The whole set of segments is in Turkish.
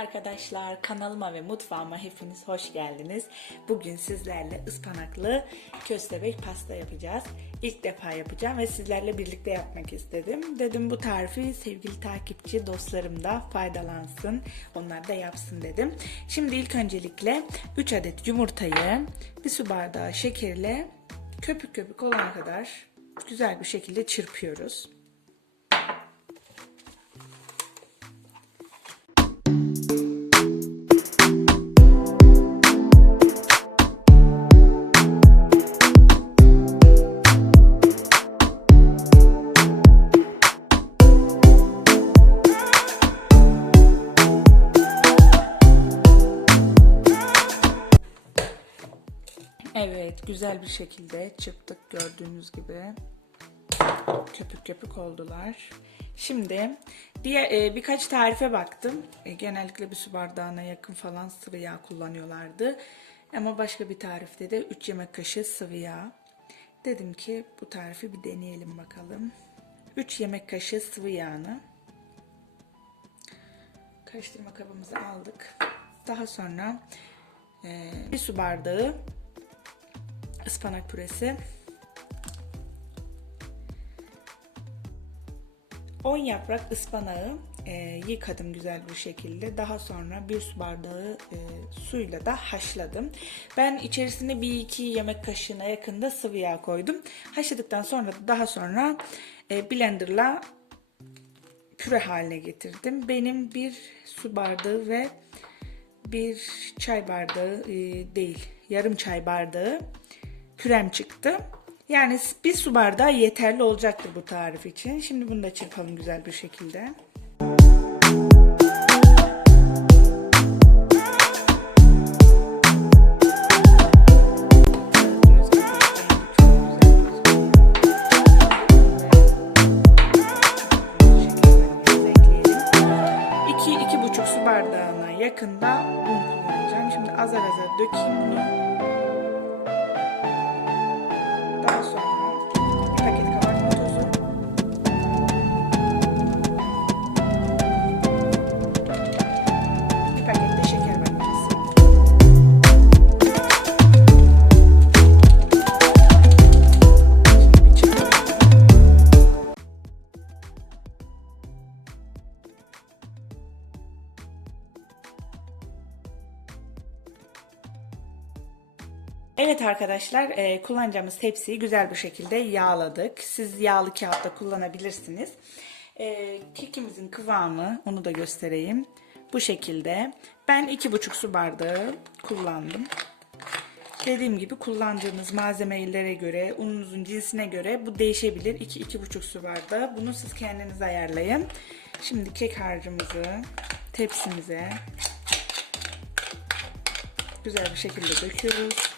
arkadaşlar, kanalıma ve mutfağıma hepiniz hoş geldiniz. Bugün sizlerle ıspanaklı köstebek pasta yapacağız. İlk defa yapacağım ve sizlerle birlikte yapmak istedim. Dedim bu tarifi sevgili takipçi dostlarım da faydalansın, onlar da yapsın dedim. Şimdi ilk öncelikle 3 adet yumurtayı bir su bardağı şekerle köpük köpük olana kadar güzel bir şekilde çırpıyoruz. Evet, güzel bir şekilde çırptık gördüğünüz gibi. Köpük köpük oldular. Şimdi diğer e, birkaç tarife baktım. E, genellikle bir su bardağına yakın falan sıvı yağ kullanıyorlardı. Ama başka bir tarifte de 3 yemek kaşığı sıvı yağ. Dedim ki bu tarifi bir deneyelim bakalım. 3 yemek kaşığı sıvı yağını karıştırma kabımıza aldık. Daha sonra e, bir su bardağı ıspanak püresi 10 yaprak ıspanağı e, yıkadım güzel bir şekilde. Daha sonra bir su bardağı e, suyla da haşladım. Ben içerisine bir iki yemek kaşığına yakında sıvı yağ koydum. Haşladıktan sonra da daha sonra e, blenderla püre haline getirdim. Benim bir su bardağı ve bir çay bardağı e, değil yarım çay bardağı pürem çıktı. Yani bir su bardağı yeterli olacaktır bu tarif için. Şimdi bunu da çırpalım güzel bir şekilde. Buçuk su bardağına yakında un kullanacağım. Şimdi azar azar dökeyim bunu. Evet arkadaşlar e, kullanacağımız tepsiyi güzel bir şekilde yağladık. Siz yağlı kağıtta kullanabilirsiniz. E, kekimizin kıvamı onu da göstereyim. Bu şekilde. Ben 2,5 su bardağı kullandım. Dediğim gibi kullandığınız malzemelere göre, ununuzun cinsine göre bu değişebilir. 2-2,5 su bardağı. Bunu siz kendiniz ayarlayın. Şimdi kek harcımızı tepsimize güzel bir şekilde döküyoruz.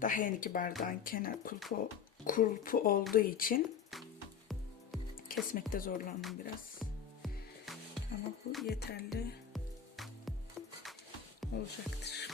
Daha yeni ki bardağın kenar kulpu, kulpu olduğu için kesmekte zorlandım biraz. Ama bu yeterli olacaktır.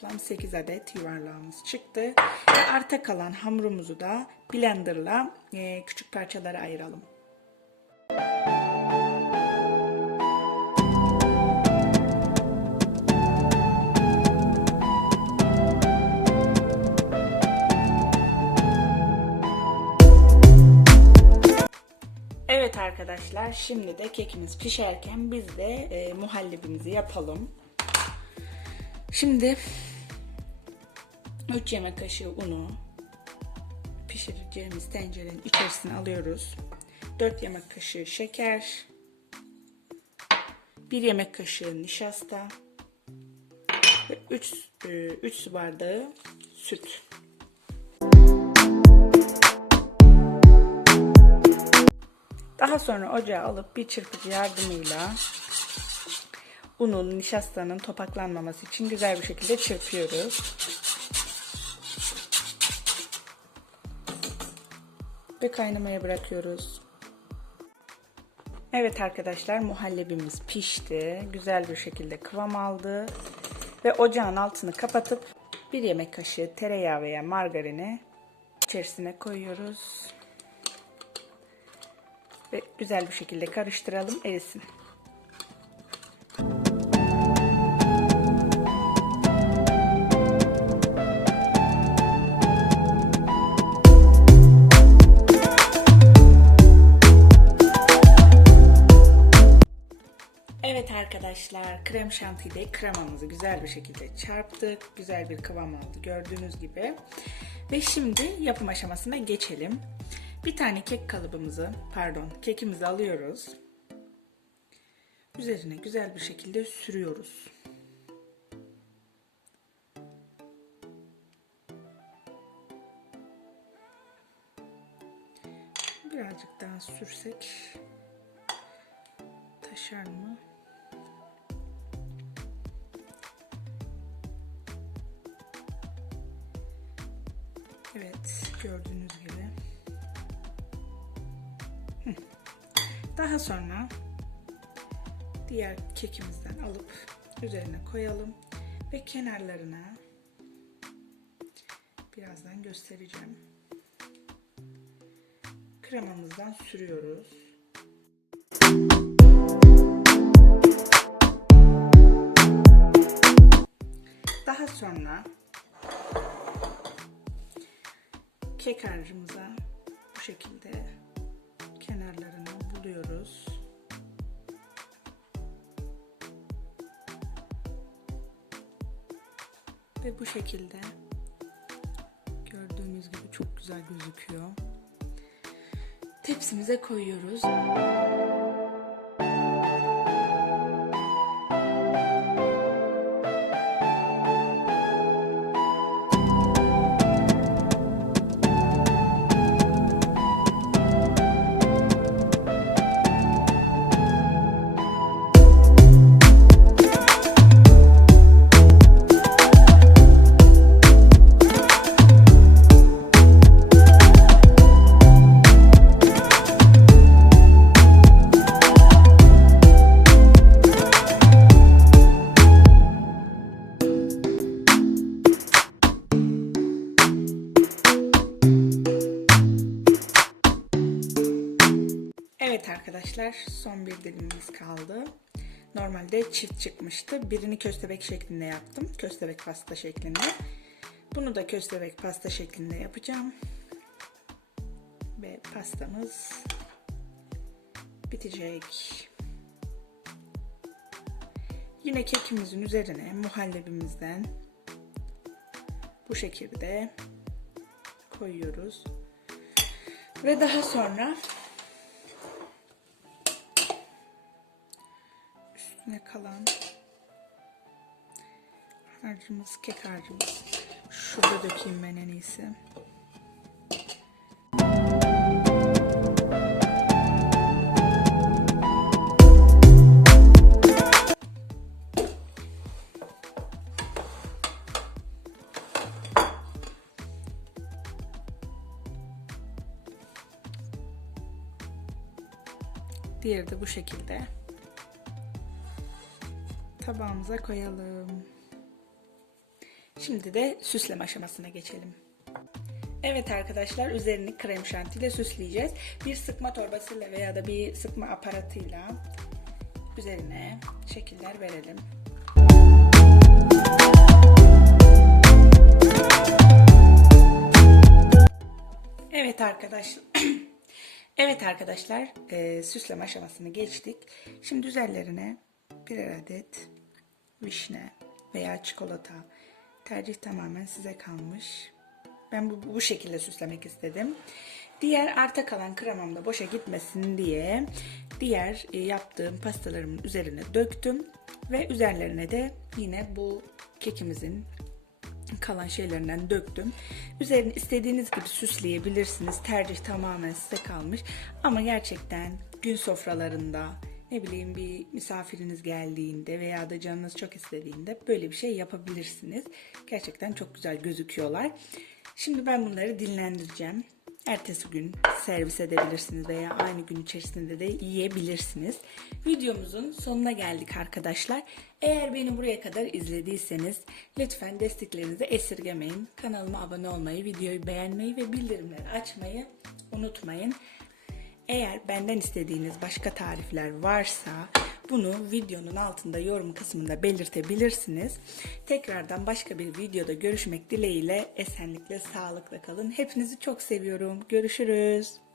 Toplam 8 adet yuvarlağımız çıktı. Arta kalan hamurumuzu da blenderla e, küçük parçalara ayıralım. Evet arkadaşlar şimdi de kekimiz pişerken biz de e, muhallebimizi yapalım. Şimdi 3 yemek kaşığı unu pişireceğimiz tencerenin içerisine alıyoruz. 4 yemek kaşığı şeker, 1 yemek kaşığı nişasta ve 3 3 su bardağı süt. Daha sonra ocağa alıp bir çırpıcı yardımıyla unun, nişastanın topaklanmaması için güzel bir şekilde çırpıyoruz. Ve kaynamaya bırakıyoruz. Evet arkadaşlar muhallebimiz pişti. Güzel bir şekilde kıvam aldı. Ve ocağın altını kapatıp bir yemek kaşığı tereyağı veya margarini içerisine koyuyoruz. Ve güzel bir şekilde karıştıralım erisin. Arkadaşlar krem şantiyede kremamızı güzel bir şekilde çarptık. Güzel bir kıvam aldı gördüğünüz gibi. Ve şimdi yapım aşamasına geçelim. Bir tane kek kalıbımızı pardon kekimizi alıyoruz. Üzerine güzel bir şekilde sürüyoruz. Birazcık daha sürsek taşar mı? Evet, gördüğünüz gibi. Daha sonra diğer kekimizden alıp üzerine koyalım ve kenarlarına birazdan göstereceğim. Kremamızdan sürüyoruz. Daha sonra kek harcımıza bu şekilde kenarlarını buluyoruz. Ve bu şekilde gördüğünüz gibi çok güzel gözüküyor. Tepsimize koyuyoruz. Arkadaşlar son bir dilimimiz kaldı. Normalde çift çıkmıştı. Birini köstebek şeklinde yaptım. Köstebek pasta şeklinde. Bunu da köstebek pasta şeklinde yapacağım. Ve pastamız bitecek. Yine kekimizin üzerine muhallebimizden bu şekilde koyuyoruz. Ve daha sonra üstüne kalan harcımız, kek harcımız. Şurada dökeyim ben en iyisi. Diğeri de bu şekilde tabağımıza koyalım. Şimdi de süsleme aşamasına geçelim. Evet arkadaşlar üzerini krem şantiyle süsleyeceğiz. Bir sıkma torbasıyla veya da bir sıkma aparatıyla üzerine şekiller verelim. Evet arkadaşlar. evet arkadaşlar e, süsleme aşamasını geçtik. Şimdi üzerlerine birer adet vişne veya çikolata tercih tamamen size kalmış. Ben bu, bu şekilde süslemek istedim. Diğer arta kalan kremam da boşa gitmesin diye diğer e, yaptığım pastalarımın üzerine döktüm ve üzerlerine de yine bu kekimizin kalan şeylerinden döktüm. Üzerini istediğiniz gibi süsleyebilirsiniz. Tercih tamamen size kalmış. Ama gerçekten gün sofralarında ne bileyim bir misafiriniz geldiğinde veya da canınız çok istediğinde böyle bir şey yapabilirsiniz. Gerçekten çok güzel gözüküyorlar. Şimdi ben bunları dinlendireceğim. Ertesi gün servis edebilirsiniz veya aynı gün içerisinde de yiyebilirsiniz. Videomuzun sonuna geldik arkadaşlar. Eğer beni buraya kadar izlediyseniz lütfen desteklerinizi esirgemeyin. Kanalıma abone olmayı, videoyu beğenmeyi ve bildirimleri açmayı unutmayın. Eğer benden istediğiniz başka tarifler varsa bunu videonun altında yorum kısmında belirtebilirsiniz. Tekrardan başka bir videoda görüşmek dileğiyle esenlikle, sağlıkla kalın. Hepinizi çok seviyorum. Görüşürüz.